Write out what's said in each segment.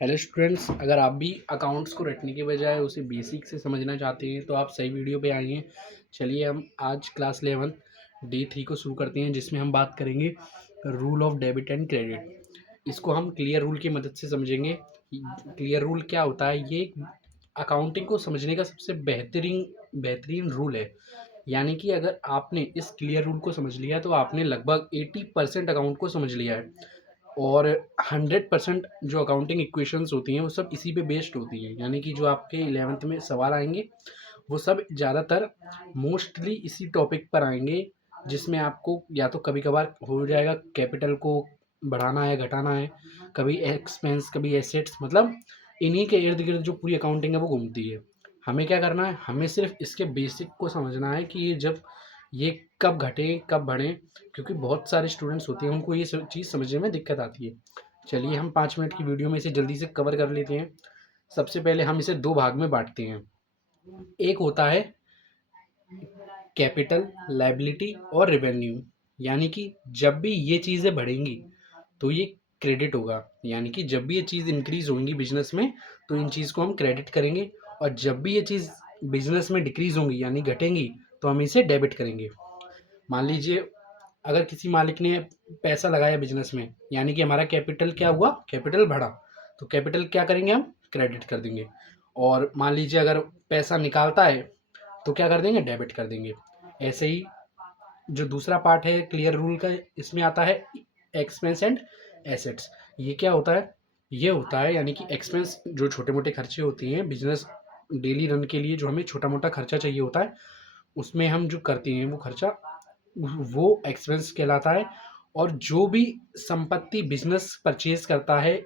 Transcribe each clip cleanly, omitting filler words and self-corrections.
Hello students, अगर आप भी अकाउंट्स को रटने के बजाय उसे बेसिक से समझना चाहते हैं तो आप सही वीडियो पे आइए। चलिए हम आज क्लास 11 डे 3 को शुरू करते हैं, जिसमें हम बात करेंगे rule of debit and credit. इसको हम क्लियर रूल की मदद से समझेंगे। क्लियर रूल क्या होता है? ये एक अकाउंटिंग को समझने का सबसे बेहतरीन बेहतरीन रूल है। यानी कि अगर आपने इस क्लियर रूल को समझ लिया तो आपने लगभग 80% अकाउंट को समझ लिया है। और 100% जो अकाउंटिंग इक्वेशंस होती हैं वो सब इसी पे बेस्ड होती हैं। यानी कि जो आपके 11th में सवाल आएंगे वो सब ज़्यादातर मोस्टली इसी टॉपिक पर आएंगे, जिसमें आपको या तो कभी कभार हो जाएगा कैपिटल को बढ़ाना है घटाना है, कभी एक्सपेंस कभी एसेट्स, मतलब इन्हीं के इर्द गिर्द जो पूरी अकाउंटिंग है वो घूमती है। हमें क्या करना है? हमें सिर्फ इसके बेसिक को समझना है कि ये कब घटें कब बढ़ें, क्योंकि बहुत सारे स्टूडेंट्स होते हैं उनको ये सब चीज़ समझने में दिक्कत आती है। चलिए हम 5 मिनट की वीडियो में इसे जल्दी से कवर कर लेते हैं। सबसे पहले हम इसे दो भाग में बांटते हैं। एक होता है कैपिटल, लायबिलिटी और रेवेन्यू। यानी कि जब भी ये चीज़ें बढ़ेंगी तो ये क्रेडिट होगा। यानी कि जब भी ये चीज़ इंक्रीज होंगी बिजनेस में तो इन चीज़ को हम क्रेडिट करेंगे, और जब भी ये चीज़ बिजनेस में डिक्रीज होंगी यानी घटेंगी तो हम इसे डेबिट करेंगे। मान लीजिए अगर किसी मालिक ने पैसा लगाया बिजनेस में, यानी कि हमारा कैपिटल क्या हुआ? कैपिटल बढ़ा, तो कैपिटल क्या करेंगे? हम क्रेडिट कर देंगे। और मान लीजिए अगर पैसा निकालता है तो क्या कर देंगे? डेबिट कर देंगे। ऐसे ही जो दूसरा पार्ट है क्लियर रूल का, इसमें आता है एक्सपेंस एंड एसेट्स। ये क्या होता है? ये होता है यानी कि एक्सपेंस जो छोटे मोटे खर्चे होती हैं बिजनेस डेली रन के लिए, जो हमें छोटा मोटा खर्चा चाहिए होता है उसमें हम जो करते हैं वो खर्चा, वो एक्सपेंस कहलाता है। और जो भी संपत्ति बिजनेस परचेज करता है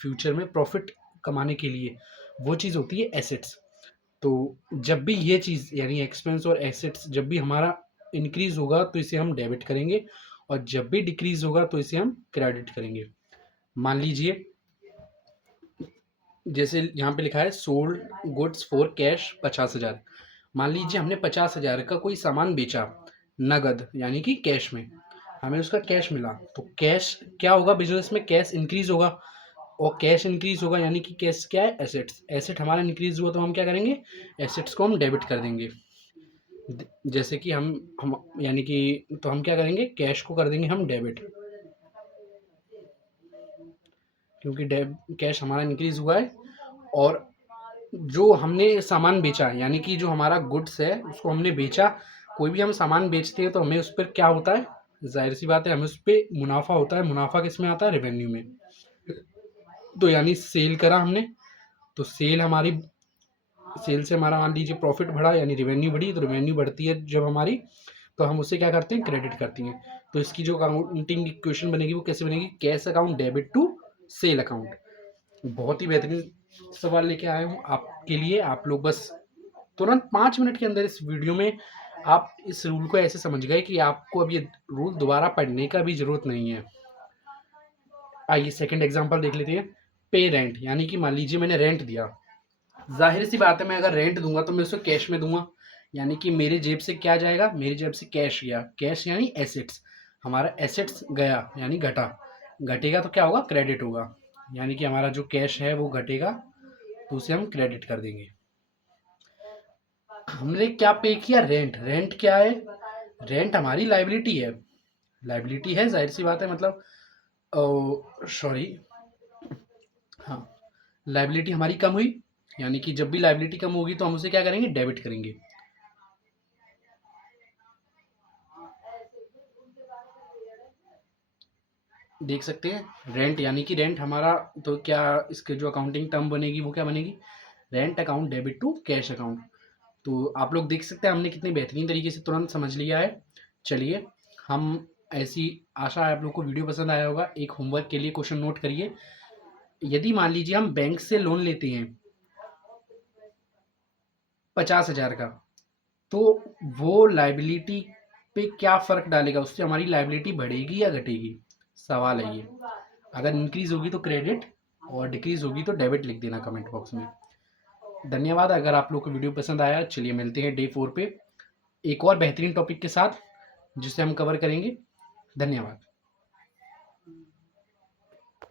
फ्यूचर में प्रॉफिट कमाने के लिए, वो चीज़ होती है एसेट्स। तो जब भी ये चीज़ यानी एक्सपेंस और एसेट्स जब भी हमारा इंक्रीज होगा तो इसे हम डेबिट करेंगे, और जब भी डिक्रीज होगा तो इसे हम क्रेडिट करेंगे। मान लीजिए जैसे यहाँ पे लिखा है सोल्ड गुड्स फॉर कैश 50,000। मान लीजिए हमने 50,000 का कोई सामान बेचा नगद यानी कि कैश में, हमें उसका कैश मिला। तो कैश क्या होगा? बिजनेस में कैश इंक्रीज होगा, और कैश इंक्रीज होगा यानी कि कैश क्या है? एसेट्स। एसेट हमारा इंक्रीज हुआ तो हम क्या करेंगे? एसेट्स को हम डेबिट कर देंगे। जैसे कि हम यानी कि तो हम क्या करेंगे? कैश को कर देंगे हम डेबिट, क्योंकि कैश हमारा इंक्रीज हुआ है। और जो हमने सामान बेचा यानी कि जो हमारा गुड्स है उसको हमने बेचा। कोई भी हम सामान बेचते हैं तो हमें उस पर क्या होता है? जाहिर सी बात है हमें उस पर मुनाफा होता है। मुनाफा किस में आता है? रेवेन्यू में। तो यानी सेल करा हमने, तो सेल से हमारा मान लीजिए प्रॉफिट बढ़ा यानी रेवेन्यू बढ़ी। तो रेवेन्यू बढ़ती है जब हमारी, तो हम उसे क्या करते हैं? क्रेडिट करती हैं। तो इसकी जो अकाउंटिंग इक्वेशन बनेगी वो कैसे बनेगी? Cash account debit to sale account. बहुत ही बेहतरीन सवाल लेके आया हूँ आपके लिए। आप लोग बस तुरंत 5 मिनट के अंदर इस वीडियो में आप इस रूल को ऐसे समझ गए कि आपको अब ये रूल दोबारा पढ़ने का भी जरूरत नहीं है। आइए सेकंड एग्जांपल देख लेते हैं। पे रेंट, यानी कि मान लीजिए मैंने रेंट दिया। जाहिर सी बात है मैं अगर रेंट दूंगा तो मैं उसको कैश में दूंगा, यानी कि मेरी जेब से क्या जाएगा? मेरी जेब से कैश गया। कैश यानी एसेट्स। हमारा एसेट्स गया यानी घटा। घटेगा तो क्या होगा? क्रेडिट होगा। यानी कि हमारा जो कैश है वो घटेगा, तो उसे हम क्रेडिट कर देंगे। हमने क्या पे किया? रेंट। रेंट क्या है? रेंट हमारी लाइबिलिटी है। लाइबिलिटी है, जाहिर सी बात है, मतलब सॉरी, हाँ, लाइबिलिटी हमारी कम हुई। यानी कि जब भी लाइबिलिटी कम होगी तो हम उसे क्या करेंगे? डेबिट करेंगे। देख सकते हैं रेंट, यानी कि रेंट हमारा, तो क्या इसके जो अकाउंटिंग टर्म बनेगी वो क्या बनेगी? Rent account debit to cash account. तो आप लोग देख सकते हैं हमने कितने बेहतरीन तरीके से तुरंत समझ लिया है। चलिए हम ऐसी आशा है आप लोग को वीडियो पसंद आया होगा। एक होमवर्क के लिए क्वेश्चन नोट करिए। यदि मान लीजिए हम बैंक से लोन लेते हैं 50,000 का, तो वो लाइबिलिटी पे क्या फ़र्क डालेगा? उससे हमारी लाइबिलिटी बढ़ेगी या घटेगी? सवाल है ये। अगर इंक्रीज होगी तो क्रेडिट, और डिक्रीज होगी तो डेबिट लिख देना कमेंट बॉक्स में। धन्यवाद। अगर आप लोग को वीडियो पसंद आया, चलिए मिलते हैं डे 4 पे एक और बेहतरीन टॉपिक के साथ जिसे हम कवर करेंगे। धन्यवाद।